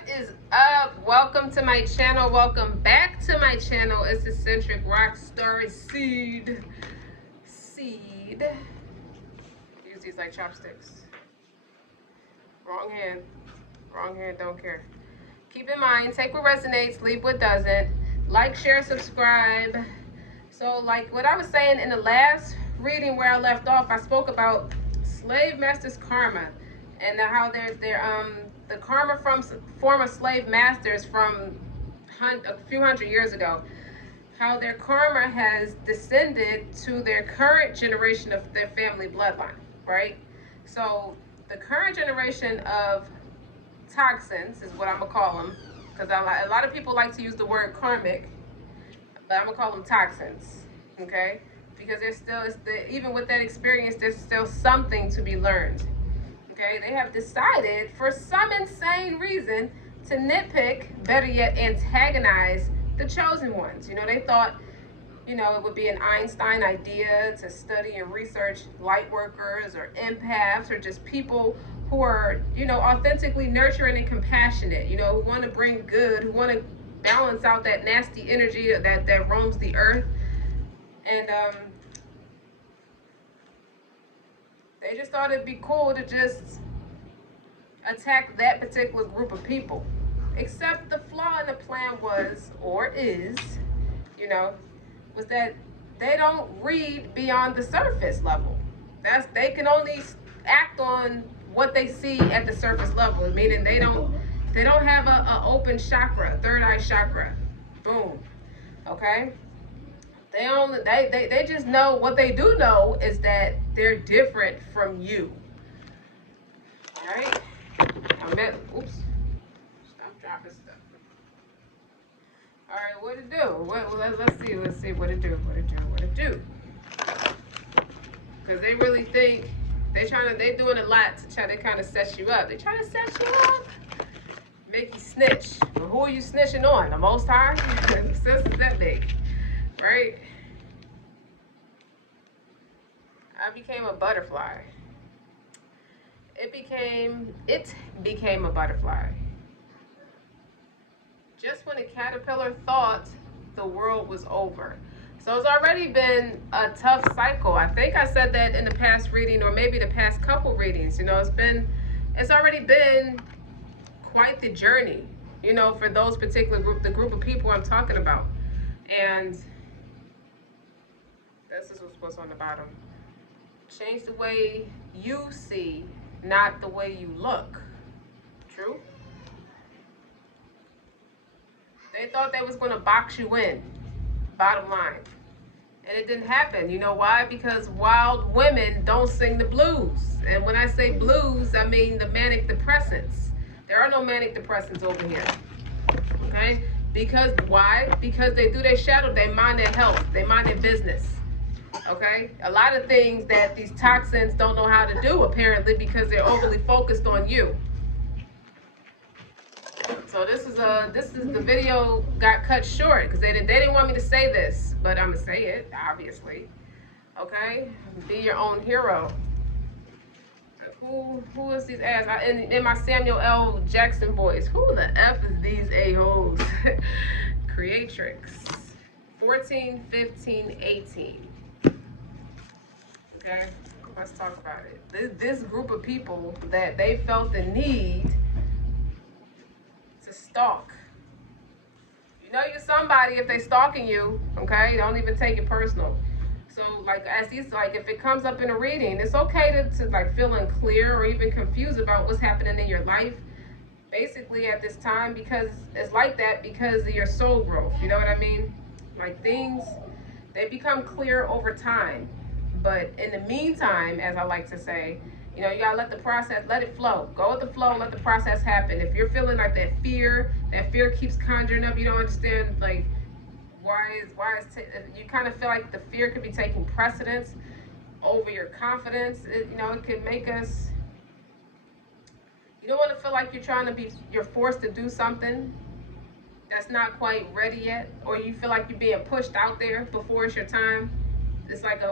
What is up? Welcome to my channel. Welcome back to my channel. It's eccentric RockStar'Seed. Use these like chopsticks. Wrong hand. Wrong hand, don't care. Keep in mind, take what resonates, leave what doesn't. Like, share, subscribe. So like what I was saying in the last reading where I left off, I spoke about slave masters' karma and how the karma from former slave masters from a few hundred years ago, how their karma has descended to their current generation of their family bloodline, right? So the current generation of toxins is what I'm gonna call them, because a lot of people like to use the word karmic, but I'm gonna call them toxins, okay? Because there's still, even with that experience, there's still something to be learned. Okay, they have decided for some insane reason to nitpick, better yet antagonize the chosen ones. You know, they thought, you know, it would be an Einstein idea to study and research light workers or empaths or just people who are, you know, authentically nurturing and compassionate, you know, who want to bring good, who want to balance out that nasty energy that roams the earth. And they just thought it'd be cool to just attack that particular group of people. Except the flaw in the plan was, or is, you know, was that they don't read beyond the surface level. They can only act on what they see at the surface level, meaning they don't have a open chakra, third eye chakra. Boom. Okay? They just know, what they do know is that they're different from you. Alright? Oops. Stop dropping stuff. Alright, what it do? Let's see what it do. What it do. Because they really think they doing a lot to try to kind of set you up. They try to set you up. Make you snitch. But who are you snitching on? The Most High? The sense is that big. Right? I became a butterfly. It became a butterfly. Just when a caterpillar thought the world was over. So it's already been a tough cycle. I think I said that in the past reading, or maybe the past couple readings. You know, it's already been quite the journey, you know, for those particular the group of people I'm talking about. And this is what's on the bottom. Change the way you see, not the way you look. True? They thought they was going to box you in, bottom line. And it didn't happen. You know why? Because wild women don't sing the blues. And when I say blues, I mean the manic depressants. There are no manic depressants over here. Okay? Because why? Because they do their shadow, they mind their health, they mind their business. Okay? A lot of things that these toxins don't know how to do, apparently, because they're overly focused on you. So this is the video got cut short because they didn't want me to say this, but I'm gonna say it, obviously. Okay? Be your own hero. Who is these ass? In my Samuel L. Jackson voice, who the F is these a-holes? Creatrix. 14, 15, 18. Okay, let's talk about it. This group of people that they felt the need to stalk. You know you're somebody if they stalking you, okay? Don't even take it personal. So like if it comes up in a reading, it's okay to like feel unclear or even confused about what's happening in your life. Basically at this time, because it's like that because of your soul growth. You know what I mean? Like things, they become clear over time. But in the meantime, as I like to say, you know, you gotta let the process, let it flow. Go with the flow, let the process happen. If you're feeling like that fear keeps conjuring up, you don't understand, like, you kind of feel like the fear could be taking precedence over your confidence. You know, it can make us, you don't want to feel like you're forced to do something that's not quite ready yet, or you feel like you're being pushed out there before it's your time. It's like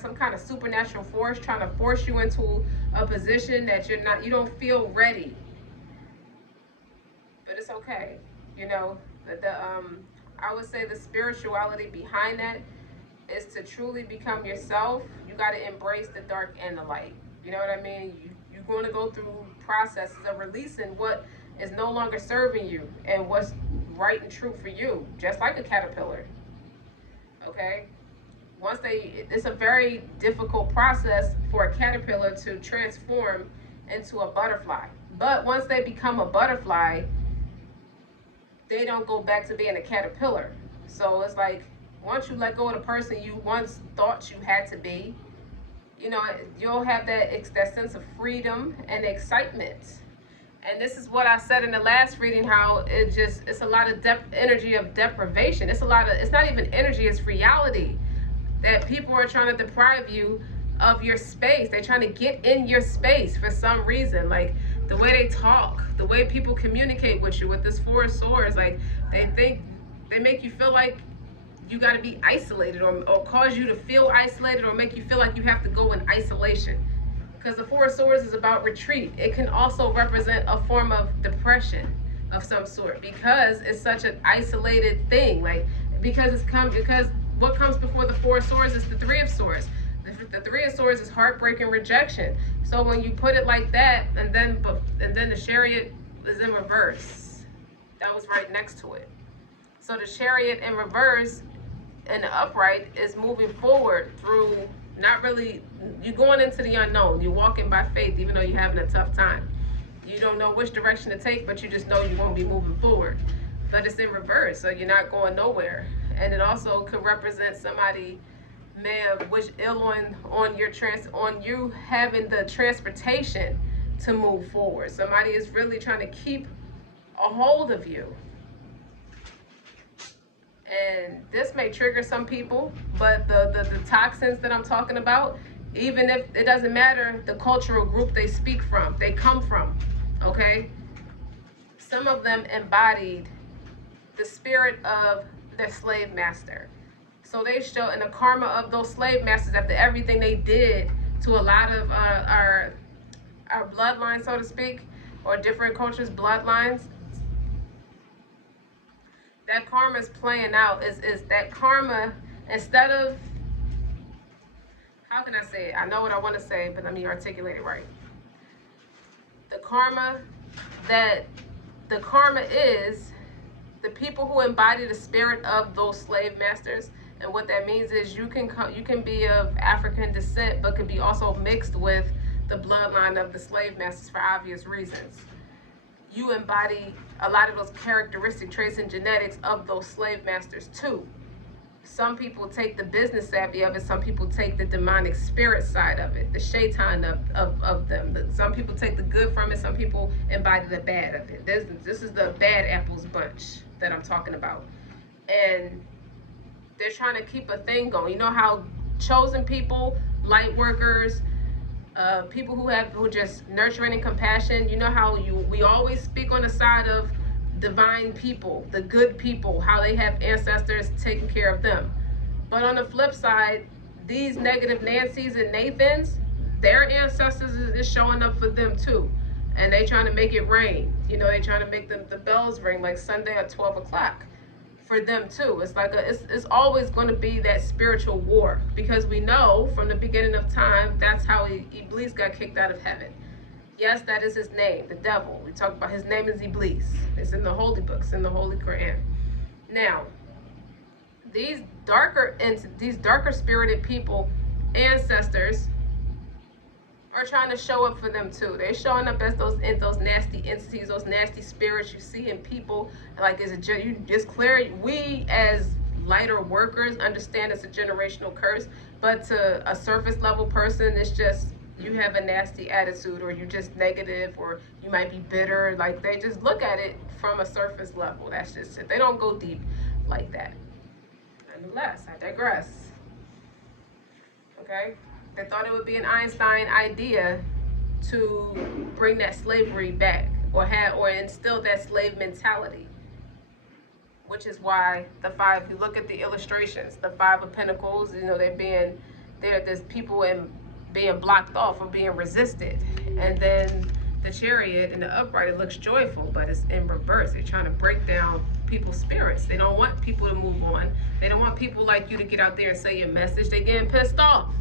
some kind of supernatural force trying to force you into a position that you don't feel ready. okay. You know, I would say the spirituality behind that is to truly become yourself. You got to embrace the dark and the light. You know what I mean? You're going to go through processes of releasing what is no longer serving you and what's right and true for you, just like a caterpillar. Okay? It's a very difficult process for a caterpillar to transform into a butterfly. But once they become a butterfly, they don't go back to being a caterpillar. So it's like, once you let go of the person you once thought you had to be, you know, you'll have that sense of freedom and excitement. And this is what I said in the last reading, how it's a lot of energy of deprivation. It's not even energy, it's reality. That people are trying to deprive you of your space. They're trying to get in your space for some reason. Like the way they talk, the way people communicate with you with this Four of Swords, like they make you feel like you got to be isolated, or cause you to feel isolated, or make you feel like you have to go in isolation. Because the Four of Swords is about retreat. It can also represent a form of depression of some sort, because it's such an isolated thing. Like because what comes before the Four of Swords is the Three of Swords. The Three of Swords is heartbreak and rejection. So when you put it like that, and then the Chariot is in reverse. That was right next to it. So the Chariot in reverse and the upright is moving forward through, not really, you're going into the unknown. You're walking by faith, even though you're having a tough time. You don't know which direction to take, but you just know you won't be moving forward. But it's in reverse, so you're not going nowhere. And it also could represent somebody may have wished ill on you having the transportation to move forward. Somebody is really trying to keep a hold of you. And this may trigger some people, but the toxins that I'm talking about, even if it doesn't matter the cultural group they come from, okay? Some of them embodied the spirit of their slave master. So they show in the karma of those slave masters, after everything they did to a lot of our bloodlines, so to speak, or different cultures' bloodlines, that karma is playing out. Is that karma, instead of, how can I say it? I know what I want to say, but let me articulate it right. The karma is the people who embody the spirit of those slave masters. And what that means is you can be of African descent, but could be also mixed with the bloodline of the slave masters for obvious reasons. You embody a lot of those characteristic traits and genetics of those slave masters too. Some people take the business savvy of it. Some people take the demonic spirit side of it, the shaitan of them. Some people take the good from it. Some people embody the bad of it. This is the bad apples bunch that I'm talking about. And they're trying to keep a thing going. You know how chosen people, light workers, people who just nurturing and compassion, you know how we always speak on the side of divine people, the good people, how they have ancestors taking care of them. But on the flip side, these negative Nancys and Nathans, their ancestors is showing up for them too. And they trying to make it rain. You know, they trying to make the bells ring like Sunday at 12 o'clock. For them too. It's like it's always going to be that spiritual war, because we know from the beginning of time that's how Iblis got kicked out of heaven. Yes, that is his name, the devil. We talk about his name is Iblis. It's in the holy books, in the Holy Quran. Now, these darker spirited people, ancestors, are trying to show up for them too. They're showing up as those nasty entities, those nasty spirits you see in people. Like, it's clear we as lighter workers understand it's a generational curse, but to a surface level person, it's just you have a nasty attitude, or you're just negative, or you might be bitter. Like, they just look at it from a surface level. That's just it. They don't go deep like that. Nonetheless, I digress. Okay? They thought it would be an Einstein idea to bring that slavery back, or instill that slave mentality, which is why if you look at the illustrations, the Five of Pentacles, you know, there's people being blocked off or being resisted, and then the Chariot in the upright, it looks joyful, but it's in reverse. They're trying to break down people's spirits. They don't want people to move on. They don't want people like you to get out there and say your message. They getting pissed off.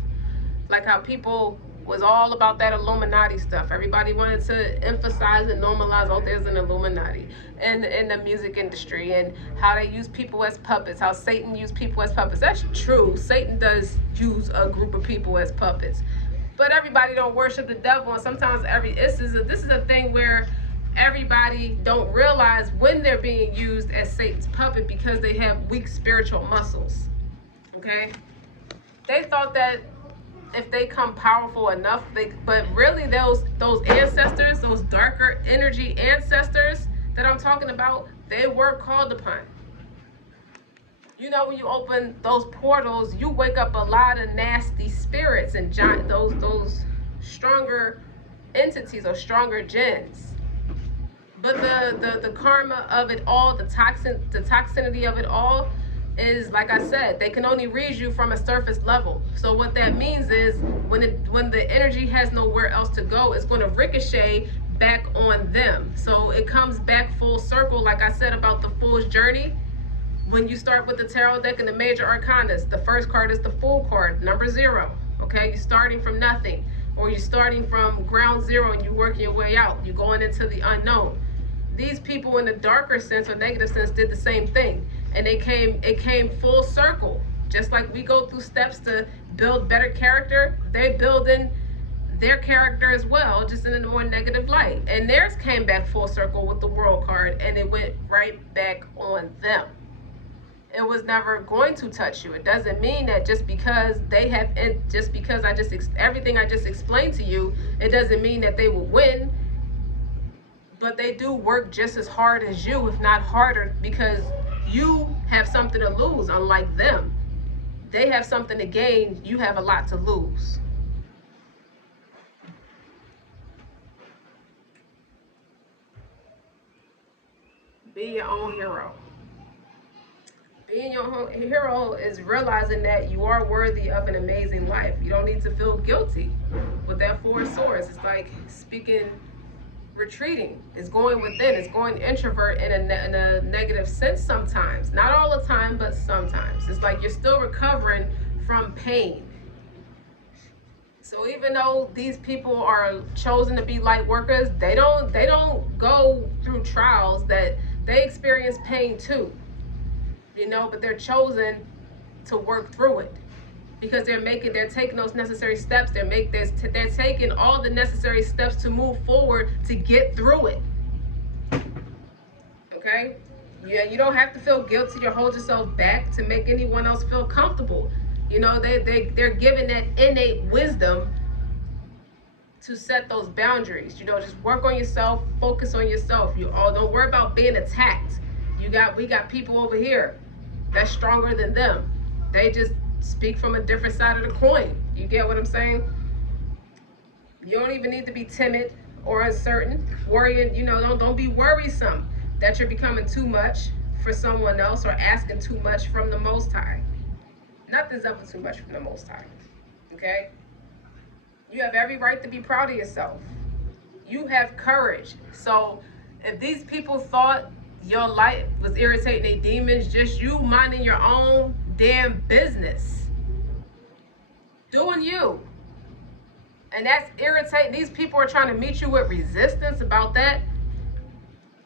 Like how people was all about that Illuminati stuff. Everybody wanted to emphasize and normalize, oh, there's an Illuminati in the music industry, and how they use people as puppets, how Satan used people as puppets. That's true. Satan does use a group of people as puppets. But everybody don't worship the devil, and sometimes this is a thing where everybody don't realize when they're being used as Satan's puppet because they have weak spiritual muscles. Okay? They thought that if they come powerful enough, but really those ancestors, those darker energy ancestors that I'm talking about, they were called upon. You know, when you open those portals, you wake up a lot of nasty spirits and giant, those stronger entities or stronger jinns. But the karma of it all, the toxicity of it all is, like I said, they can only read you from a surface level. So what that means is when the energy has nowhere else to go, it's going to ricochet back on them. So it comes back full circle, like I said about the Fool's Journey. When you start with the tarot deck and the major arcanas, the first card is the Fool card, number 0. Okay, you're starting from nothing, or you're starting from ground zero and you're working your way out. You're going into the unknown. These people in the darker sense or negative sense did the same thing, and it came full circle. Just like we go through steps to build better character, they're building their character as well, just in a more negative light. And theirs came back full circle with the World card, and it went right back on them. It was never going to touch you. It doesn't mean that just because everything I just explained to you, it doesn't mean that they will win. But they do work just as hard as you, if not harder, because you have something to lose, unlike them. They have something to gain. You have a lot to lose. Be your own hero. Being your own hero is realizing that you are worthy of an amazing life. You don't need to feel guilty with that 4 of Swords. It's like retreating. It's going within. It's going introvert in a negative sense sometimes. Not all the time, but sometimes. It's like you're still recovering from pain. So even though these people are chosen to be light workers, they don't go through trials that they experience pain too. You know, but they're chosen to work through it because they're taking those necessary steps. They're taking all the necessary steps to move forward to get through it. Okay? Yeah, you don't have to feel guilty or hold yourself back to make anyone else feel comfortable. You know, they're given that innate wisdom to set those boundaries. You know, just work on yourself, focus on yourself. Don't worry about being attacked. We got people over here that's stronger than them. They just speak from a different side of the coin. You get what I'm saying? You don't even need to be timid or uncertain. Worrying, you know, don't be worrisome that you're becoming too much for someone else or asking too much from the Most High. Nothing's ever too much from the Most High. Okay? You have every right to be proud of yourself. You have courage. So if these people thought your life was irritating their demons, just you minding your own damn business, doing you, and that's irritating. These people are trying to meet you with resistance about that.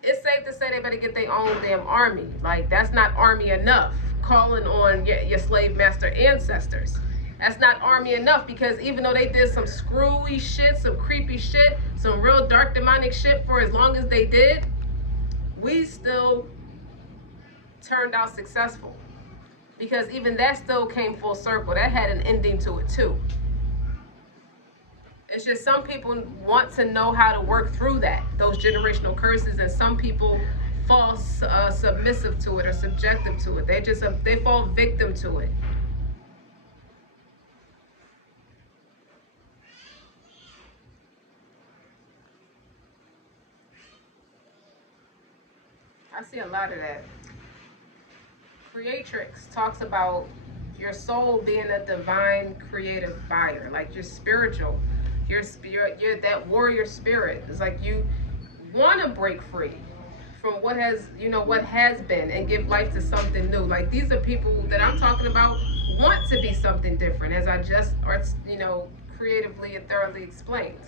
It's safe to say they better get their own damn army. Like, that's not army enough, calling on your slave master ancestors. That's not army enough, because even though they did some screwy shit, some creepy shit, some real dark demonic shit for as long as they did, we still turned out successful, because even that still came full circle. That had an ending to it too. It's just some people want to know how to work through those generational curses, and some people fall submissive to it or subjective to it. They fall victim to it. I see a lot of that. Creatrix talks about your soul being a divine creative fire, like you're spiritual. Your spirit, you're that warrior spirit. It's like you want to break free from what has, what has been, and give life to something new. Like, these are people that I'm talking about want to be something different, as I just, creatively and thoroughly explained.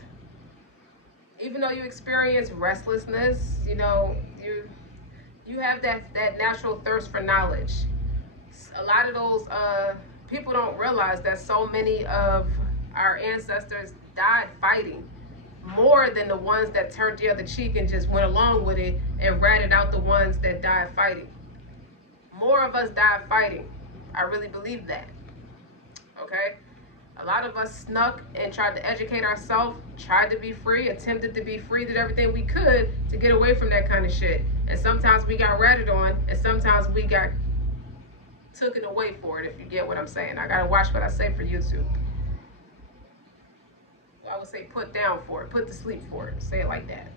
Even though you experience restlessness, you have that natural thirst for knowledge. A lot of those people don't realize that so many of our ancestors died fighting, more than the ones that turned the other cheek and just went along with it and ratted out the ones that died fighting. More of us died fighting. I really believe that. Okay? A lot of us snuck and tried to educate ourselves, tried to be free, attempted to be free, did everything we could to get away from that kind of shit. And sometimes we got ratted on, and sometimes we got taken away for it, if you get what I'm saying. I gotta watch what I say for YouTube. I would say put down for it, put to sleep for it, say it like that.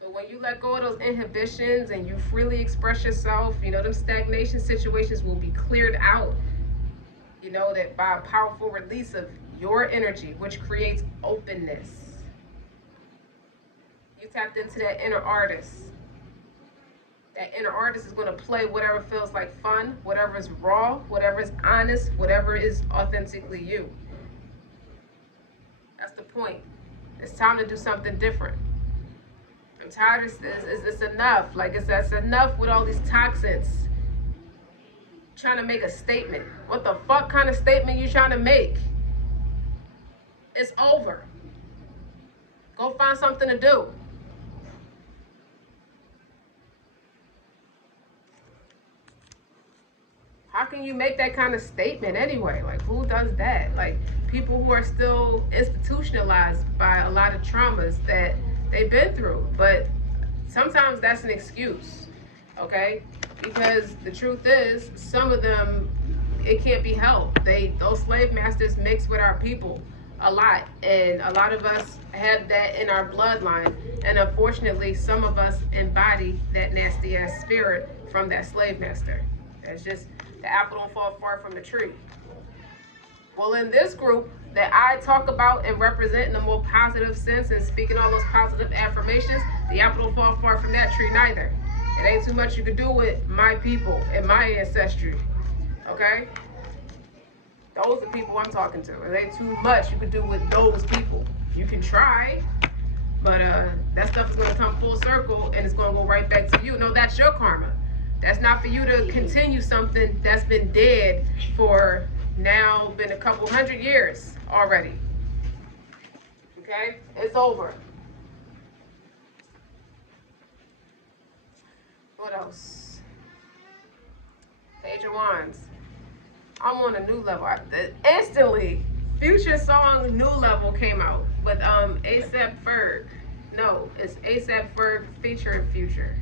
But when you let go of those inhibitions and you freely express yourself, them stagnation situations will be cleared out. That by a powerful release of your energy, which creates openness. You tapped into that inner artist. That inner artist is going to play whatever feels like fun, whatever is raw, whatever is honest, whatever is authentically you. That's the point. It's time to do something different. I'm tired of this. It's enough. Like, it's enough with all these toxins. Trying to make a statement. What the fuck kind of statement you trying to make? It's over. Go find something to do. How can you make that kind of statement anyway? Like, who does that? Like, people who are still institutionalized by a lot of traumas that they've been through. But sometimes that's an excuse, okay? Because the truth is, some of them, it can't be helped. Those slave masters mix with our people a lot. And a lot of us have that in our bloodline. And unfortunately, some of us embody that nasty ass spirit from that slave master. It's just, the apple don't fall far from the tree. Well, in this group that I talk about and represent in a more positive sense and speaking all those positive affirmations, the apple don't fall far from that tree neither. It ain't too much you can do with my people and my ancestry, okay? Those are the people I'm talking to. It ain't too much you can do with those people. You can try, but that stuff is going to come full circle and it's going to go right back to you. No, that's your karma. That's not for you to continue something that's been dead for now, been a couple 100 years already. Okay? It's over. What else? Page of Wands. I'm on a new level. Instantly, Future song New Level came out. But A$AP Ferg. No, it's A$AP Ferg featuring Future.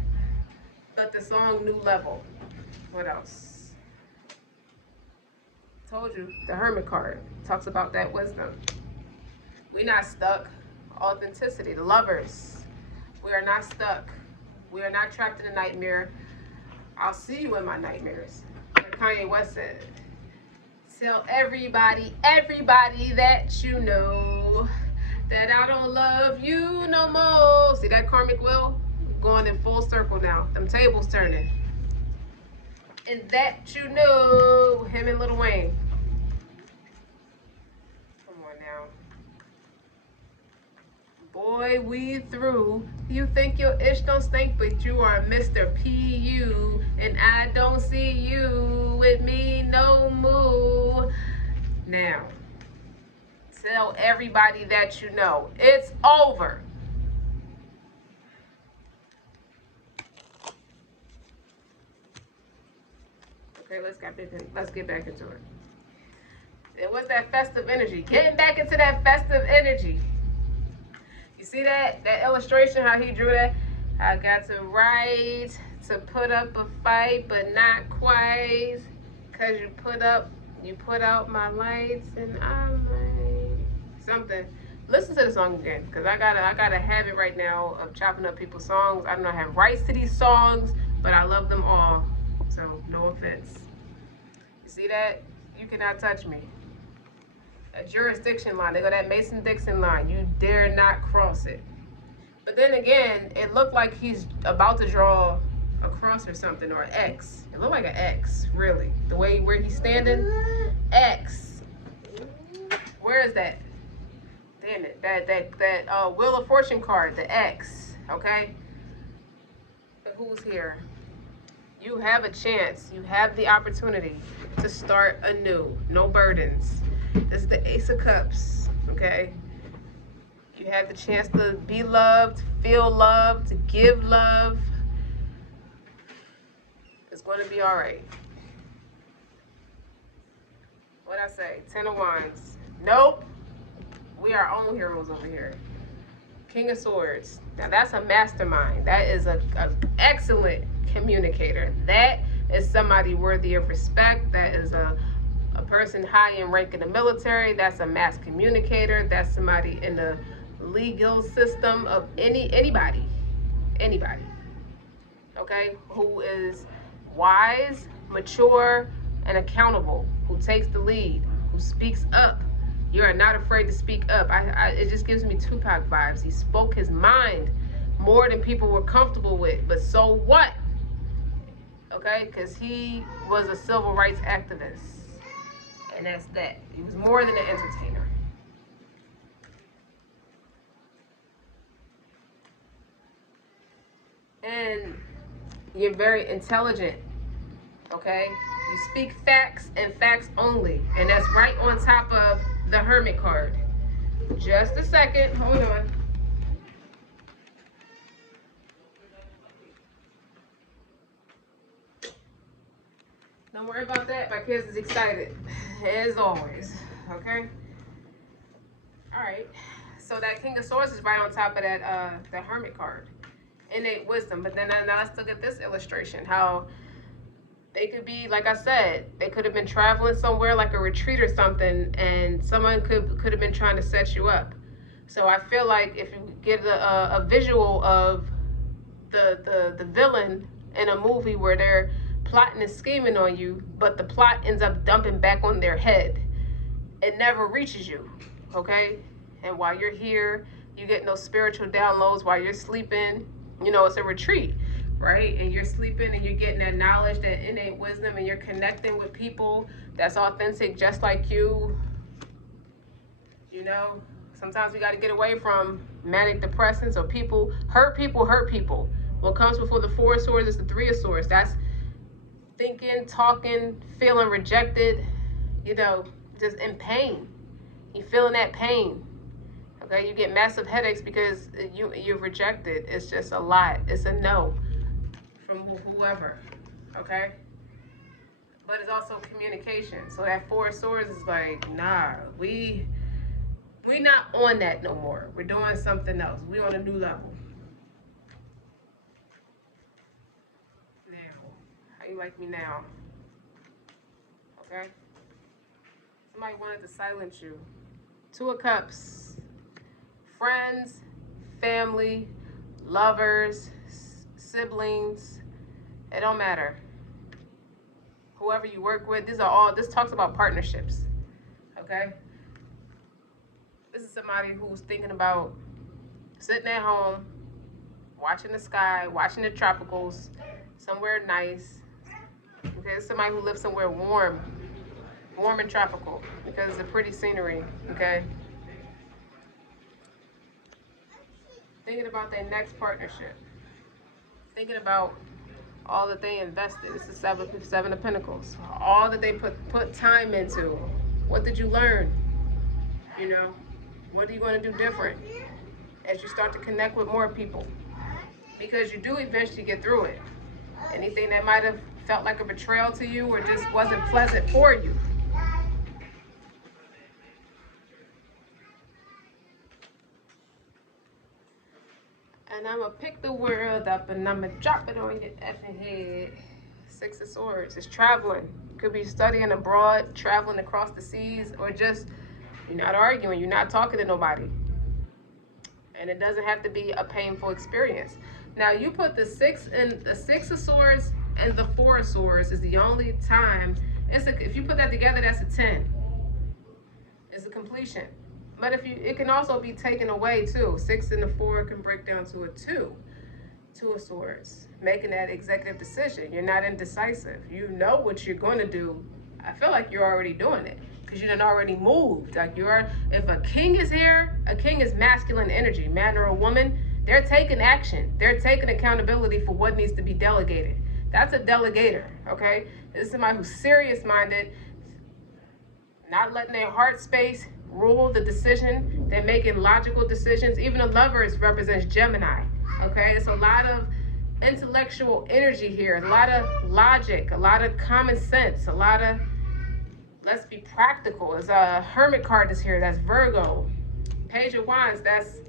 But the song New Level. What else? Told you, the Hermit card talks about that wisdom. We're not stuck. Authenticity, the lovers. We are not stuck. We are not trapped in a nightmare. I'll see you in my nightmares. Like Kanye West said. Tell everybody that you know that I don't love you no more. See that karmic wheel? Going in full circle now. Them tables turning. And that you know, him and Lil Wayne. Come on now. Boy, we through. You think your ish don't stink, but you are Mr. P.U. And I don't see you with me no more. Now, tell everybody that you know. It's over. Okay, let's get back into it. And what's that festive energy? Getting back into that festive energy. You see that illustration, how he drew that? I got to write, to put up a fight, but not quite. Cause you put out my lights and I'm like something. Listen to the song again, because I got a habit right now of chopping up people's songs. I don't have rights to these songs, but I love them all. So no offense. You see that? You cannot touch me. a jurisdiction line. They go that Mason-Dixon line. You dare not cross it. But then again, it looked like he's about to draw a cross or something, or an X. It looked like an X, really. The way where he's standing, X. Where is that? Damn it, that Wheel of Fortune card, the X, okay? But who's here? You have a chance. You have the opportunity to start anew. No burdens. This is the Ace of Cups, okay? You have the chance to be loved, feel loved, to give love. It's going to be all right. What'd I say? 10 of Wands. Nope. We are own heroes over here. King of Swords. Now that's a mastermind. That is an excellent communicator. That is somebody worthy of respect. That is a person high in rank in the military. That's a mass communicator. That's somebody in the legal system of anybody, okay, who is wise, mature, and accountable, who takes the lead, who speaks up. You are not afraid to speak up. It just gives me Tupac vibes. He spoke his mind more than people were comfortable with, but so what? Okay, because he was a civil rights activist, and that's that. He was more than an entertainer. And you're very intelligent, okay? You speak facts and facts only, and that's right on top of the Hermit card. Just a second, hold on. Don't worry about that, my kids is excited, as always, okay? All right, so that King of Swords is right on top of that, the Hermit card. Innate wisdom. But then now let's look at this illustration, how they could be, like I said, they could have been traveling somewhere like a retreat or something, and someone could have been trying to set you up. So I feel like if you get a visual of the villain in a movie where they're plotting and scheming on you, but the plot ends up dumping back on their head, it never reaches you, okay? And while you're here, you get those spiritual downloads while you're sleeping. You know, it's a retreat, right? And you're sleeping and you're getting that knowledge, that innate wisdom, and you're connecting with people that's authentic just like you. You know, sometimes we got to get away from manic depressants or people. Hurt people. What comes before the Four of Swords is the Three of Swords. That's thinking, talking, feeling rejected, you know, just in pain. You feeling that pain. Okay, you get massive headaches because you're rejected. It's just a lot. It's a no from whoever, okay? But it's also communication. So that Four of Swords is like, nah, we not on that no more. We're doing something else. We on a new level. Now, how you like me now? Okay? Somebody wanted to silence you. Two of Cups. Friends, family, lovers, siblings, it don't matter. Whoever you work with, this talks about partnerships, okay? This is somebody who's thinking about sitting at home, watching the sky, watching the tropicals, somewhere nice, okay? It's somebody who lives somewhere warm and tropical, because it's a pretty scenery, okay? Thinking about their next partnership. Thinking about all that they invested. It's the Seven of Pentacles. All that they put time into. What did you learn? You know, what are you going to do different as you start to connect with more people? Because you do eventually get through it. Anything that might have felt like a betrayal to you or just wasn't pleasant for you. And I'm going to pick the world up and I'm going to drop it on your effing head. Six of Swords. It's traveling. You could be studying abroad, traveling across the seas, or just you're not arguing. You're not talking to nobody. And it doesn't have to be a painful experience. Now, you put the Six of Swords and the Four of Swords is the only time. If you put that together, that's a 10. It's a completion. But it can also be taken away too. 6 and a 4 can break down to a 2. 2 of Swords, making that executive decision. You're not indecisive. You know what you're going to do. I feel like you're already doing it because you done already moved. Like if a king is here, a king is masculine energy, man or a woman. They're taking action. They're taking accountability for what needs to be delegated. That's a delegator, okay? This is somebody who's serious-minded, not letting their heart space rule the decision. They're making logical decisions. Even the Lovers represents Gemini, okay? It's a lot of intellectual energy here, a lot of logic, a lot of common sense, a lot of let's be practical. There's a Hermit card that's here, that's Virgo. Page of Wands, that's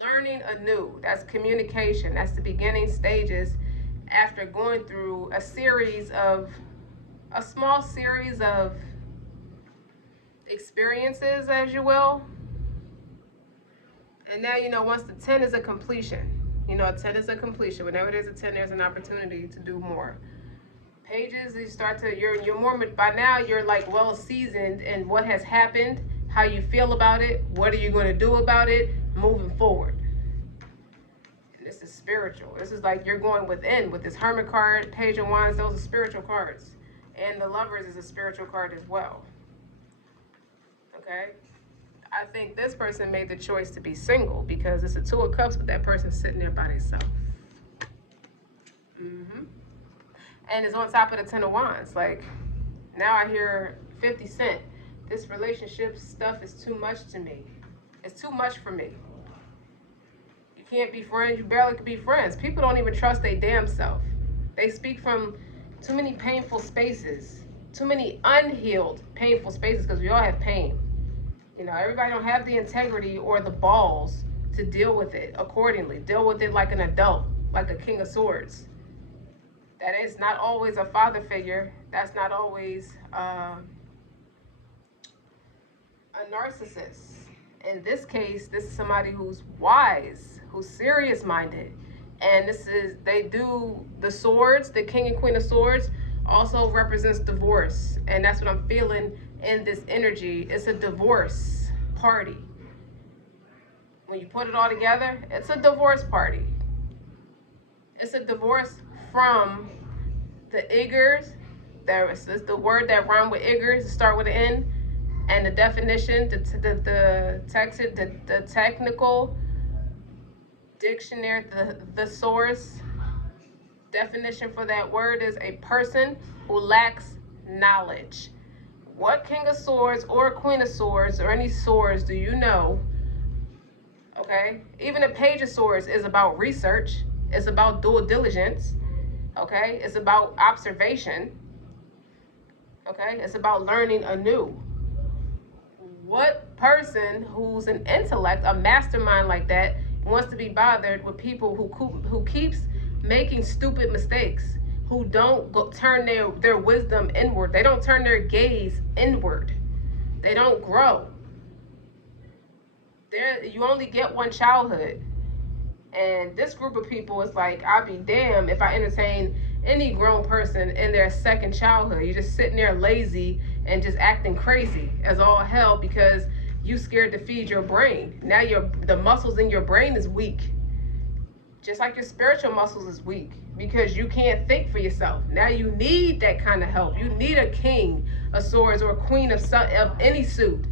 learning anew. That's communication. That's the beginning stages after going through a small series of experiences, as you will. And now, once the 10 is a completion. 10 is a completion. Whenever there's a 10, there's an opportunity to do more. Pages, you're more, by now you're like well seasoned in what has happened, how you feel about it, what are you going to do about it, moving forward. This is spiritual. This is like you're going within with this Hermit card, Page of Wands. Those are spiritual cards. And the Lovers is a spiritual card as well. Okay? I think this person made the choice to be single because it's a 2 of Cups with that person sitting there by themselves. And it's on top of the 10 of Wands. Like, now I hear 50 Cent. This relationship stuff is too much to me. It's too much for me. You can't be friends. You barely can be friends. People don't even trust their damn self. They speak from too many painful spaces. Too many unhealed painful spaces because we all have pain. Everybody don't have the integrity or the balls to deal with it accordingly. Deal with it like an adult, like a King of Swords. That is not always a father figure. That's not always a narcissist. In this case, this is somebody who's wise, who's serious-minded. And they do the swords, the King and Queen of Swords also represents divorce. And that's what I'm feeling in this energy. It's a divorce party. When you put it all together, it's a divorce party. It's a divorce from the Iggers. It's the word that rhymes with Iggers, start with an N. And the definition, the technical dictionary, the source definition for that word is a person who lacks knowledge. What King of Swords or Queen of Swords or any swords do you know? Okay, even a Page of Swords is about research. It's about due diligence. Okay, it's about observation. Okay, it's about learning anew. What person who's an intellect, a mastermind like that, wants to be bothered with people who keeps making stupid mistakes, who don't turn their wisdom inward? They don't turn their gaze inward. They don't grow. You only get one childhood. And this group of people is like, I'll be damned if I entertain any grown person in their second childhood. You're just sitting there lazy and just acting crazy as all hell because you scared to feed your brain. Now the muscles in your brain is weak. Just like your spiritual muscles is weak because you can't think for yourself. Now you need that kind of help. You need a King of Swords or a Queen of any suit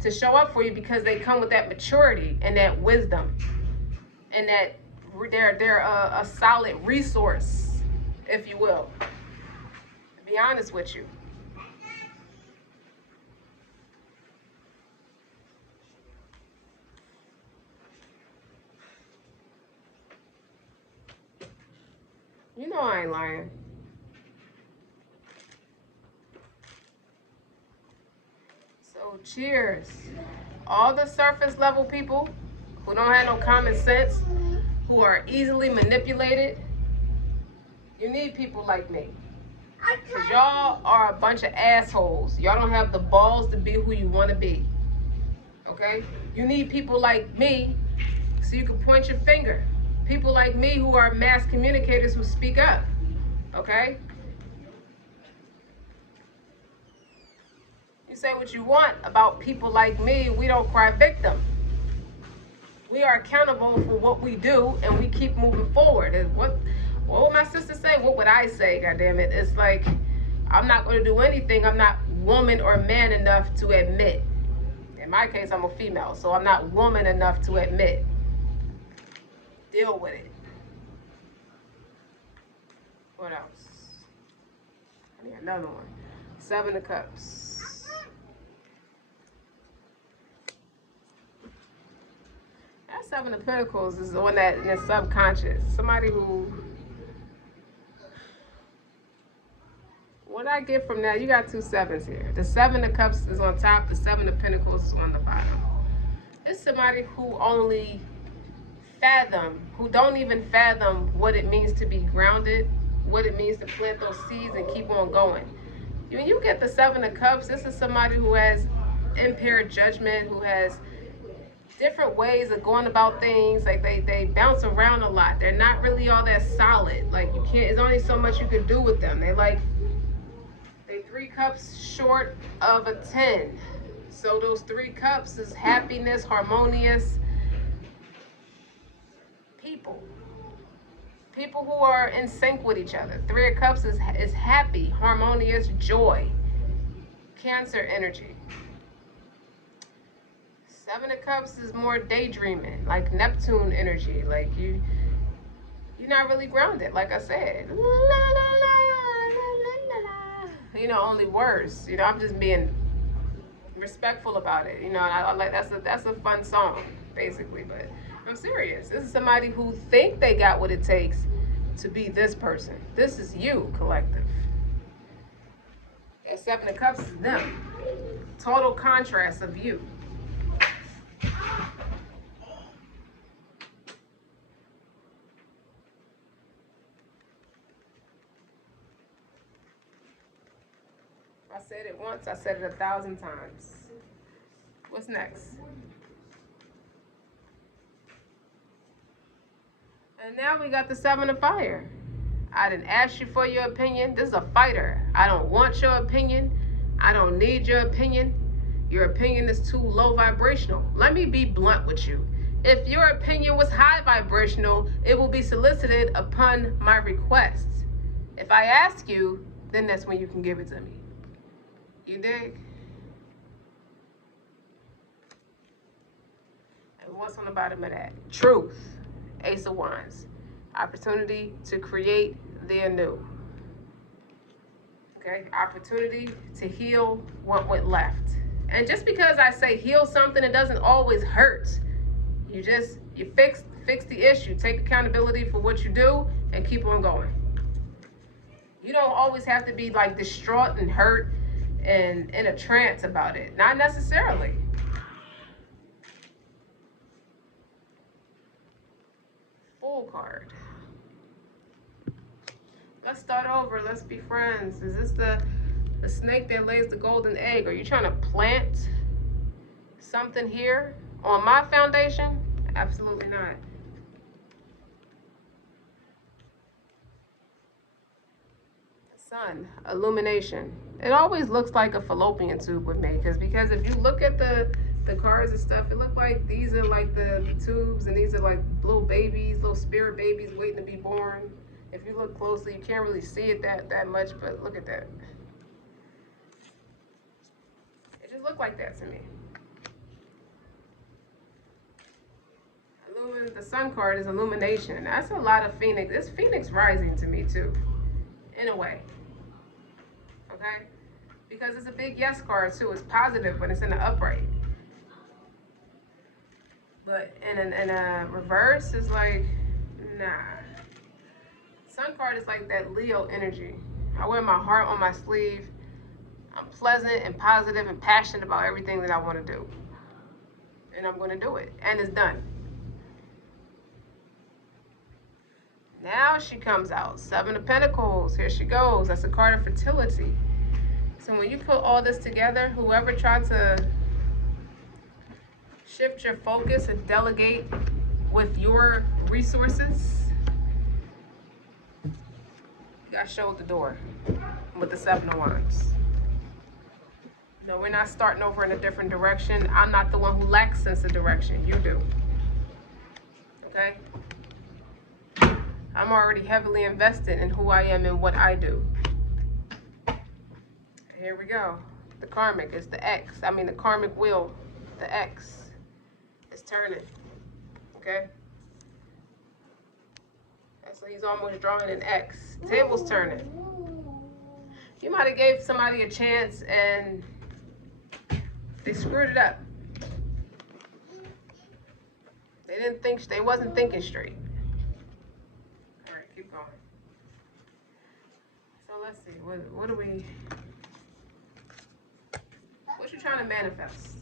to show up for you because they come with that maturity and that wisdom. And that they're a solid resource, if you will. To be honest with you. You know I ain't lying. So cheers. All the surface level people who don't have no common sense, who are easily manipulated, you need people like me. Because y'all are a bunch of assholes. Y'all don't have the balls to be who you want to be. Okay? You need people like me so you can point your finger. People like me who are mass communicators who speak up. Okay? You say what you want about people like me. We don't cry victim. We are accountable for what we do, and we keep moving forward. And what would my sister say? What would I say? God damn it! It's like I'm not going to do anything I'm not woman or man enough to admit. In my case, I'm a female, so I'm not woman enough to admit. Deal with it. What else? I need another one. 7 of Cups. That 7 of Pentacles is the one that in the subconscious. Somebody who. What I get from that, you got 2 sevens here. The 7 of Cups is on top. The 7 of Pentacles is on the bottom. It's somebody who only who don't even fathom what it means to be grounded, what it means to plant those seeds and keep on going. When you get the 7 of Cups, this is somebody who has impaired judgment, who has different ways of going about things. Like they bounce around a lot. They're not really all that solid. Like you can't, there's only so much you can do with them. They 3 cups short of a 10. So those 3 cups is happiness, harmonious people. People who are in sync with each other. 3 of Cups is happy, harmonious, joy. Cancer energy. 7 of Cups is more daydreaming, like Neptune energy. Like you're not really grounded, like I said. La, la, la, la, la, la. You know, only words. You know, I'm just being respectful about it. You know, and I like that's a fun song, basically. But I'm serious. This is somebody who think they got what it takes to be this person. This is you, collective. And 7 of Cups is them. Total contrast of you. I said it once, I said it 1,000 times. What's next? And now we got the 7 of Fire. I didn't ask you for your opinion. This is a fighter. I don't want your opinion. I don't need your opinion. Your opinion is too low vibrational. Let me be blunt with you. If your opinion was high vibrational, it will be solicited upon my request. If I ask you, then that's when you can give it to me. You dig? And what's on the bottom of that? Truth. Ace of Wands. Opportunity to create the anew. Okay? Opportunity to heal what went left. And just because I say heal something, it doesn't always hurt. You fix the issue. Take accountability for what you do and keep on going. You don't always have to be like distraught and hurt and in a trance about it. Not necessarily. Fool card. Let's start over. Let's be friends. Is this the snake that lays the golden egg? Are you trying to plant something here on my foundation? Absolutely not. Sun, illumination. It always looks like a fallopian tube with me, because if you look at the cards and stuff, it looks like these are like the tubes, and these are like little babies, little spirit babies waiting to be born. If you look closely, you can't really see it that much, but look at that. It just looked like that to me. The sun card is illumination. That's a lot of Phoenix. It's Phoenix rising to me too, in a way. Okay? Because it's a big yes card too. It's positive when it's in the upright. But in a reverse, it's like, nah. Sun card is like that Leo energy. I wear my heart on my sleeve. I'm pleasant and positive and passionate about everything that I want to do. And I'm going to do it. And it's done. Now she comes out. 7 of Pentacles. Here she goes. That's a card of fertility. So when you put all this together, whoever tried to shift your focus and delegate with your resources, you got showed the door with the 7 of Wands. No, we're not starting over in a different direction. I'm not the one who lacks sense of direction. You do. Okay? I'm already heavily invested in who I am and what I do. Here we go. The karmic is the X. I mean, the karmic wheel, the X, is turning. Okay? So he's almost drawing an X. Table's turning. You might have gave somebody a chance and they screwed it up. They wasn't thinking straight. All right, keep going. So let's see, what you trying to manifest?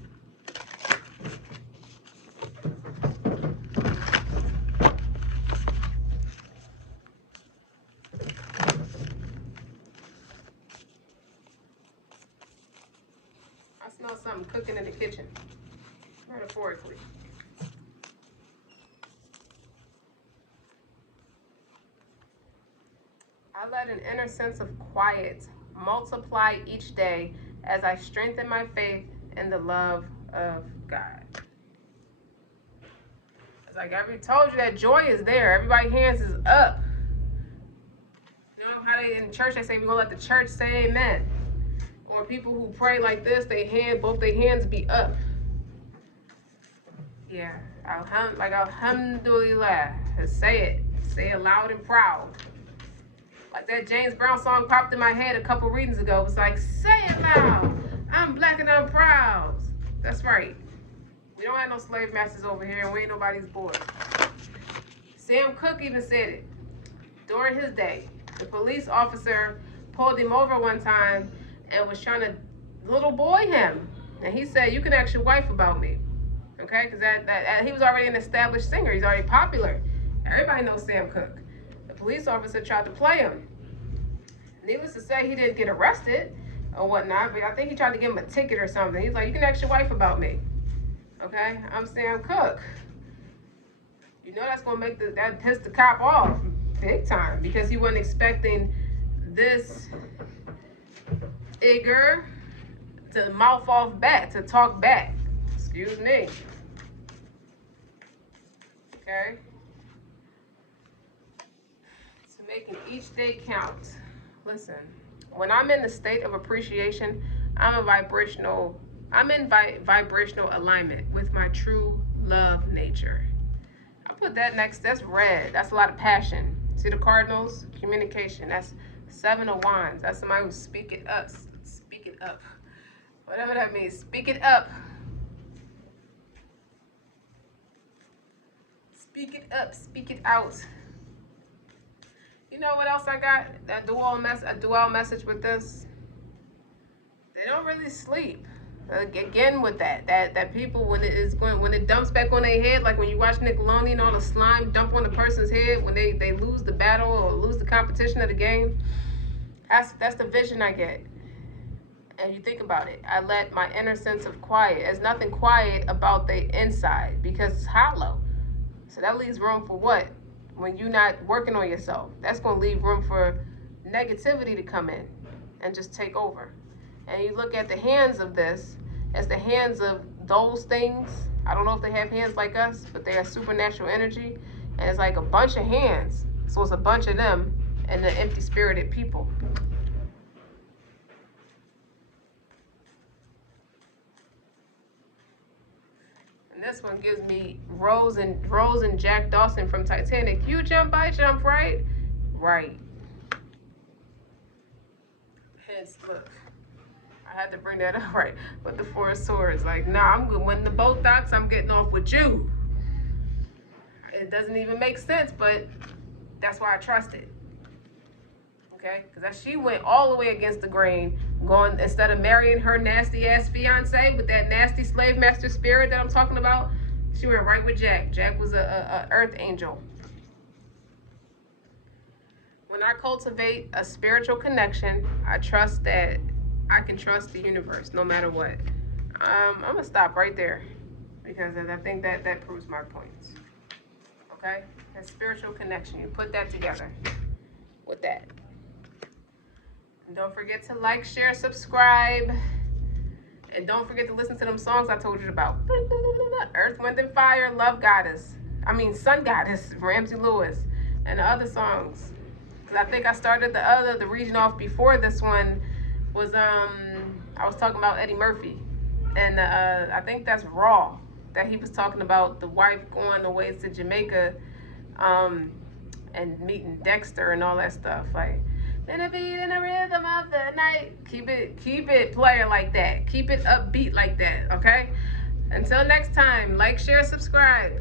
I smell something cooking in the kitchen, metaphorically. I let an inner sense of quiet multiply each day as I strengthen my faith in the love of God. It's like I told you that joy is there. Everybody's hands is up. You know how they in church they say we're gonna let the church say amen. Or people who pray like this, both their hands be up. Yeah, alhamdulillah. Say it loud and proud. Like that James Brown song popped in my head a couple readings ago. It was like, say it loud. I'm black and I'm proud. That's right. We don't have no slave masters over here and we ain't nobody's boy. Sam Cooke even said it during his day. The police officer pulled him over one time and was trying to little boy him. And he said, you can ask your wife about me. Okay, because that he was already an established singer. He's already popular. Everybody knows Sam Cooke. The police officer tried to play him. Needless to say, he didn't get arrested or whatnot, but I think he tried to give him a ticket or something. He's like, you can ask your wife about me. Okay, I'm Sam Cooke. You know that's gonna make that piss the cop off big time because he wasn't expecting this Igor to mouth off back, to talk back. Excuse me. Okay. So making each day count. Listen, when I'm in the state of appreciation, I'm in vibrational alignment with my true love nature. I put that next, that's red. That's a lot of passion. See the cardinals? Communication. That's 7 of Wands. That's somebody who's speaking up. Speaking up. Whatever that means. Speak it up. Speak it up. Speak it out. You know what else I got? A dual message with this. They don't really sleep. Again with that people when it dumps back on their head, like when you watch Nickelodeon, all the slime dump on the person's head when they lose the battle or lose the competition of the game. That's the vision I get. And you think about it, I let my inner sense of quiet. There's nothing quiet about the inside because it's hollow. So that leaves room for what? When you're not working on yourself, that's going to leave room for negativity to come in and just take over. And you look at the hands of this as the hands of those things. I don't know if they have hands like us, but they are supernatural energy. And it's like a bunch of hands. So it's a bunch of them and the empty-spirited people. And this one gives me Rose and Jack Dawson from Titanic. You jump, I jump, right? Right. Hence, look. I had to bring that up, right? But the Four of Swords, like, nah, I'm good. When the boat docks, I'm getting off with you. It doesn't even make sense, but that's why I trust it. Okay? Because she went all the way against the grain, going, instead of marrying her nasty ass fiance with that nasty slave master spirit that I'm talking about, she went right with Jack. Jack was a earth angel. When I cultivate a spiritual connection, I trust that I can trust the universe no matter what. I'm going to stop right there because I think that proves my points. Okay? That spiritual connection. You put that together with that. And don't forget to like, share, subscribe. And don't forget to listen to them songs I told you about. Earth, Wind, and Fire, Love Goddess. Sun Goddess, Ramsey Lewis. And the other songs. Because I think I started the region off before this one was, I was talking about Eddie Murphy. And I think that's Raw. That he was talking about the wife going away to Jamaica and meeting Dexter and all that stuff. Like, in a beat in the rhythm of the night. Keep it playing like that. Keep it upbeat like that, okay? Until next time, like, share, subscribe.